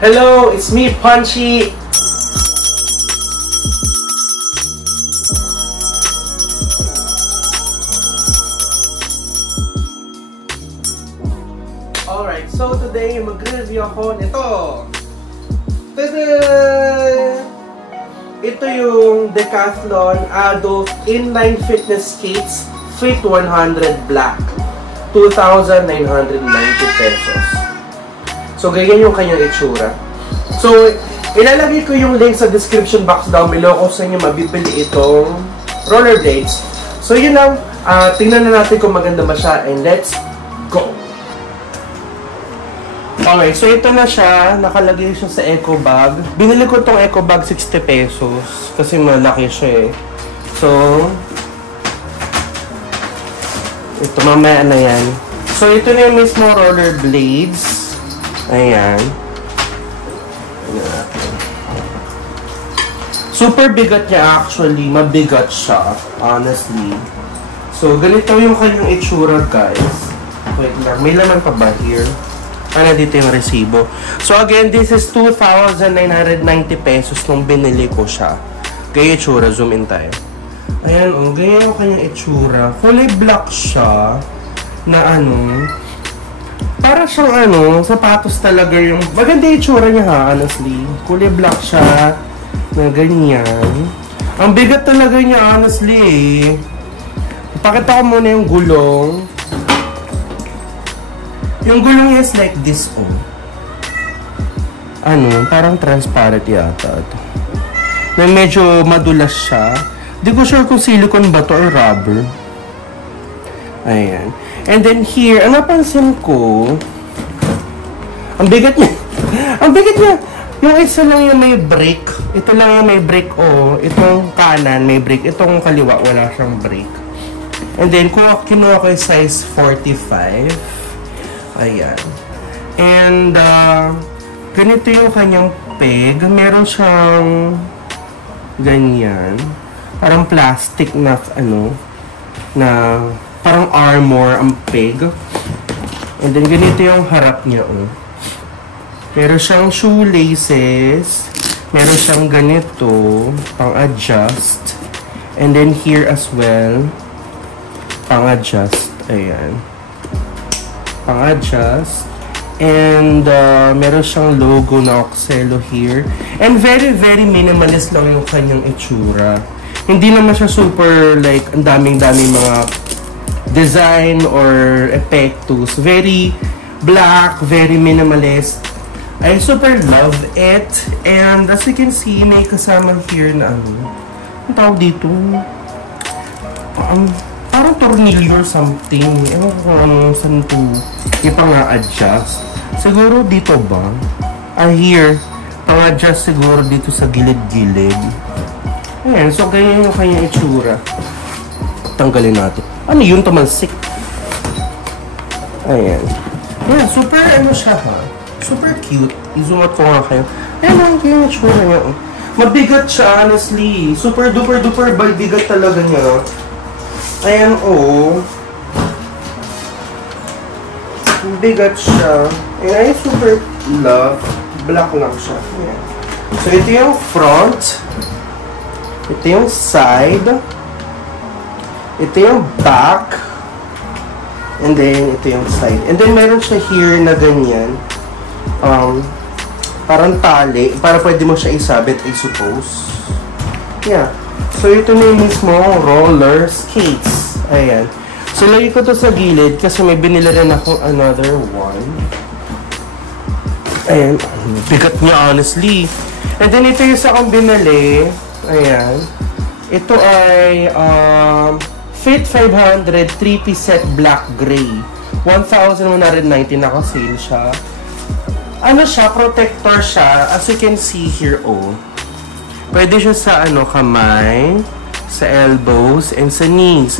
Hello, it's me, Punchy. Alright, so today mag-review ako nito. Tada! Ito yung Decathlon Adult Inline Fitness Skates Fit 100 Black. 2,990 pesos. So, ganyan yung kanyang itsura. So, ilalagay ko yung link sa description box down below kung saan nyo mabibili itong rollerblades. So, yun lang. Tingnan na natin kung maganda ba siya. And let's go! Okay, so ito na siya. Nakalagay siya sa eco bag. Binili ko itong eco bag 60 pesos. Kasi malaki siya eh. So, ito mamaya na yan. So, ito na yung mismo rollerblades. Ayan. Super bigat niya actually. Mabigat siya. Honestly. So, ganito yung kanyang itsura guys. Wait lang. May laman pa ba here? Dito yung resibo. So, again, this is 2,990 pesos nung binili ko siya. Kaya itsura. Zoom in tayo. Ayan, oh. Ganyan yung kanyang itsura. Kulay black siya. Na ano. Para siyang sapatos talaga yung... Maganda yung itsura niya ha, honestly. Kulay black siya. Na ganyan. Ang bigat talaga niya, honestly. Ipakita ko muna yung gulong. Yung gulong is like this, oh. Parang transparent yata ito. Na medyo madulas siya. Di ko sure kung silicone ba to or rubber. Ayan. And then here, ang napansin ko, ang bigat niya. Ang bigat niya. Yung isa lang yung may brake. Ito lang yung may brake, oh. Itong kanan may brake. Itong kaliwa, wala siyang brake. And then, kinuha ko yung size 45. Ayan. And, ganito yung kanyang peg. Meron siyang ganyan. Parang plastic na, na parang armor ang peg. And then, ganito yung harap niya, oh. Meron siyang shoelaces. Meron siyang ganito, pang-adjust. And then, here as well, pang-adjust. Ayan. Pang-adjust. And, meron siyang logo na Oxelo here. And very, very minimalist lang yung kanyang itsura. Hindi naman siya super, like, ang daming-daming mga design or epektos. Very black, very minimalist. I super love it. And, as you can see, may kasama here na ang tawag dito? Parang tornilyo or something. Ewan ko kung saan ito ipang-adjust. Siguro dito ba? Here. Pang-adjust siguro dito sa gilid-gilid. Ayan. So, ganyan yung kanyang itsura. Tanggalin natin. Ano yun? Tumansik. Ayan. Ayan. Super siya ha. Super cute. I-zoom out ko nga kayo. Ayan ang kanyang itsura niya. Mabigat siya, honestly. Super duper duper bigat talaga niya. Ayan, oh. Bigat siya. Ayan, super love. Black lang siya. Ayan. So, ito yung front. Ito yung side. Ito yung back. And then, ito yung side. And then, meron siya here na ganyan. Parang tali. Para pwede mo siya isabit, I suppose. Yeah. So, ito na yung mismo roller skates. Ayan. So, lagi ko to sa gilid kasi may binili rin akong another one. Ayan. Bigat niya, honestly. And then, ito yung sa akong binili. Ayan. Ito ay Fit 500 3-piece set black gray. 1,190 naka-sale siya. Siya? Protector siya. As you can see here, oh. Pwede siya sa kamay, sa elbows, and sa knees.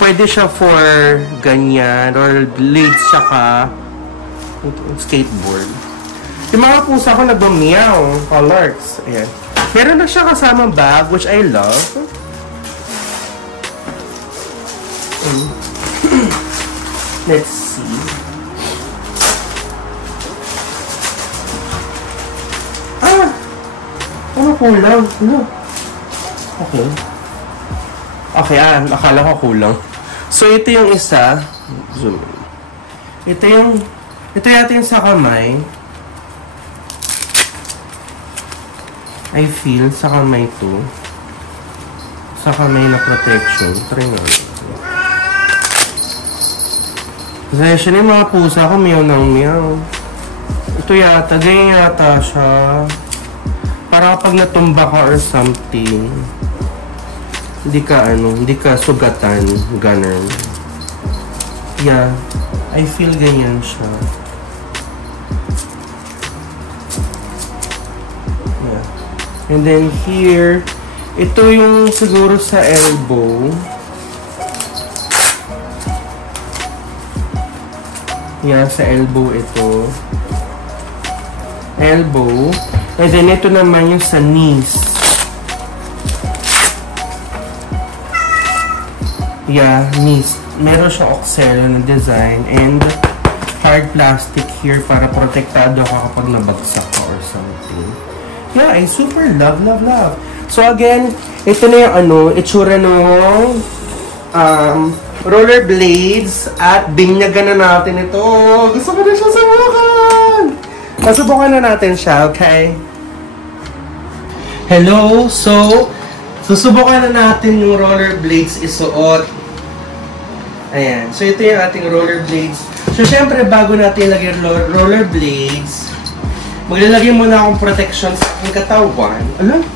Pwede siya for ganyan, or legs tsaka skateboard. Yung mga pusa ko nagbumiyaw, colors. Ayan. Meron na siya kasamang bag, which I love. Let's see. kulang. Ano? Okay. Okay, akala ko kulang. So, ito yung isa. Zoom in. Ito yata yung sa kamay. I feel sa kamay to. Sa kamay na protection. Try nga. Kasi yung mga pusa ko, meow ng meow. Ito yata, ganyan yata siya. Para kapag natumba ka or something, hindi ka sugatan, ganun. Yeah, I feel ganyan siya. Yeah. And then here, ito yung siguro sa elbow. Yeah, sa elbow ito. Elbow. And then ito naman yung sa knees. Yeah, knees. Meron siyang oxelo na design and hard plastic here para protektado ka kapag nabagsak ka or something. Yeah, I super love. So again, ito na yung itsura ng rollerblades at binyagan na natin ito. Gusto ko na siya subukan! Masubukan na natin siya, okay? Hello! So, susubukan na natin yung rollerblades isuot. Ayan. So, ito yung ating rollerblades. So, syempre, bago natin ilagay rollerblades, maglalagay muna akong protection sa aking katawan. Alam?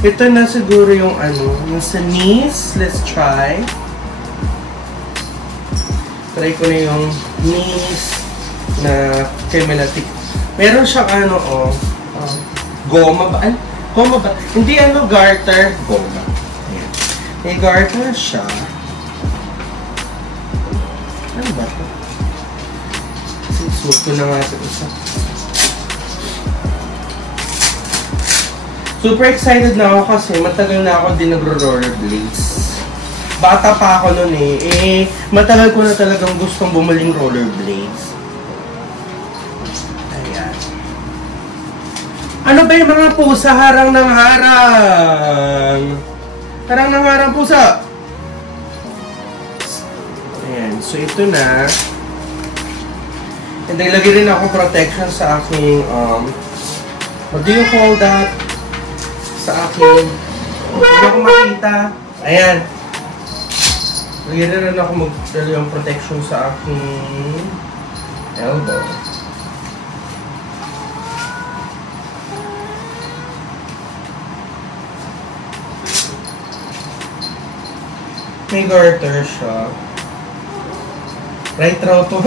Ito na siguro yung yung sa knees. Let's try. Try ko na yung knees na Kemelatic. Meron siyang goma ba? Goma ba? Hindi garter. Goma. Ayan. May garter siya. Ano ba ito? Suot ko na nga ito isa. Super excited na ako kasi matagal na ako din nagro-rollerblades. Bata pa ako nun matagal ko na talagang gustong bumaling rollerblades. Ayan. Ano ba yung mga pusa? Harang ng harang! Harang ng harang pusa! Ayan. So, ito na. And then, lagay rin ako protection sa aking, what do you call that? Sa aking, hindi ako makita. Ayan. Lagyan na rin ako magdala yung protection sa aking elbow. May garter siya. Right raw to.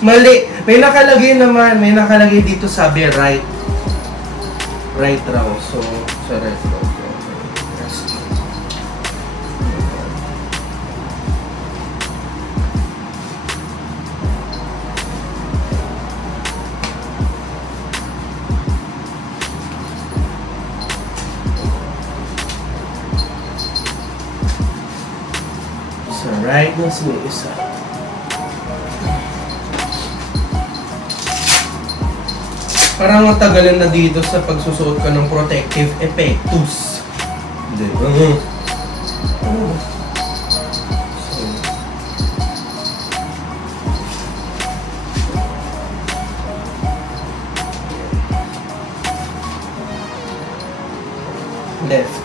Mali! May nakalagay naman. May nakalagay dito sabi right. Right raw. So, sa right raw. Right, mas may isa. Parang matagalan na dito sa pagsusuot ka ng protective effectus. Diba? Left.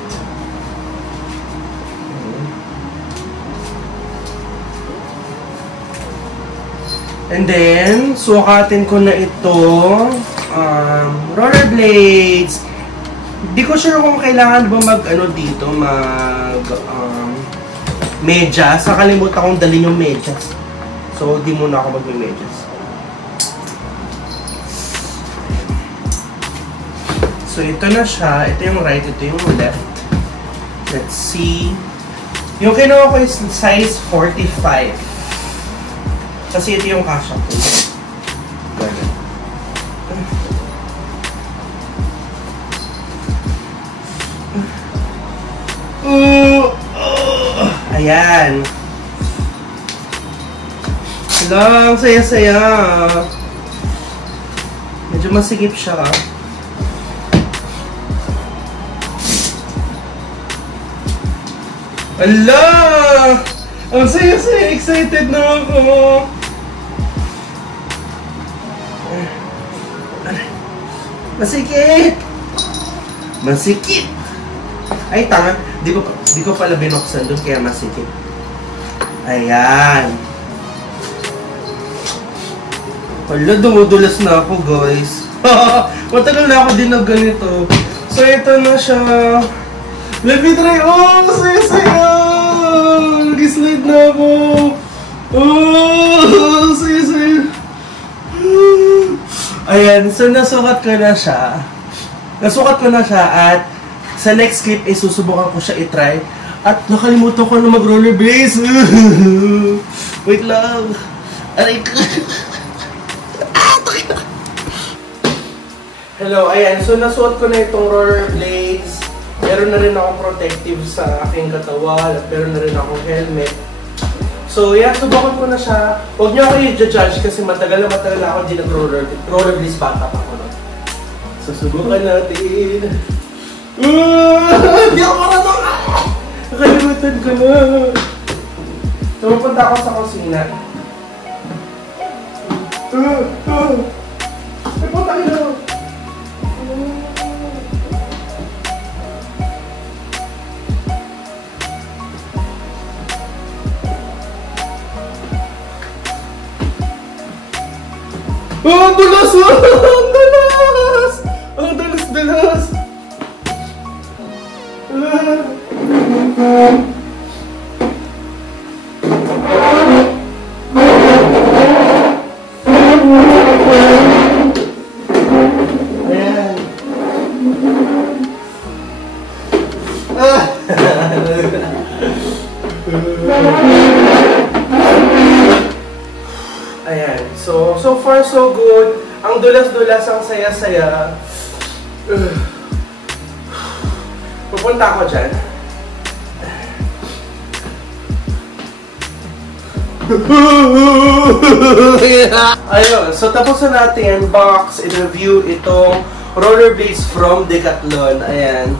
And then, sukatin ko na ito. Rollerblades. Hindi ko sure kung kailangan ba dito, medyas. Nakalimutan kong dalhin yung medyas. So, di muna ako mag-medyas. So, ito na siya. Ito yung right, ito yung left. Let's see. Yung kinuha ko is size 45. Kasi ito yung kasha ko. Ayan. Lang, saya-saya. Medyo masigip siya. Ala! Ang saya-saya, excited na ako! Masikip! Masikip! Ay, tanga. Di ko pala binuksan doon, kaya masikip. Ayan. Hala, dumudulas na ako, guys. Matagal na ako din na ganito. So, ito na siya. Let me try. Oh, saya-saya! Nag-slide na ako. Oh, saya-saya. Ayan, so nasukat ko na siya. At sa next clip, susubukan ko siya i-try. At nakalimutan ko na mag-rollerblades. Wait lang. Aray ko. Hello, ayan. So nasuot ko na itong rollerblades. Meron na rin akong protective sa aking katawan. At meron na rin akong helmet. So, yeah, subukan ko na siya. Huwag niyo ako i-judge kasi matagal na ako hindi nag-rollerblades bata pa ako. So, subukan natin. Hindi ako marunong! Nakalimutan ko na. So, mapunta ako sa kusina. Ay, punta ka na. Oh, ang dulas! Ang dulas! Ang dulas-dulas! Ayan. Ayan. So far so good. Ang dulas-dulas, ang saya-saya. Pupunta ako dyan. Ayun, so tapos na natin unbox, i-review itong rollerblades from Decathlon. Ayan.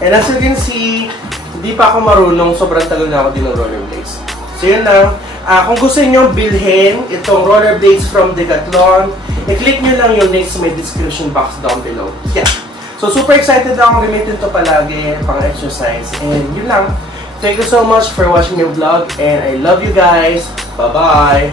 And as you can see, hindi pa ako marunong, sobrang tagal na ako din ng rollerblades. So yun lang. Kung gusto niyo bilhin itong rollerblades from Decathlon, i-click nyo lang yung links sa may description box down below. Yeah. So super excited akong gamitin to palagi, pang exercise. And yun lang. Thank you so much for watching your vlog, and I love you guys. Bye-bye.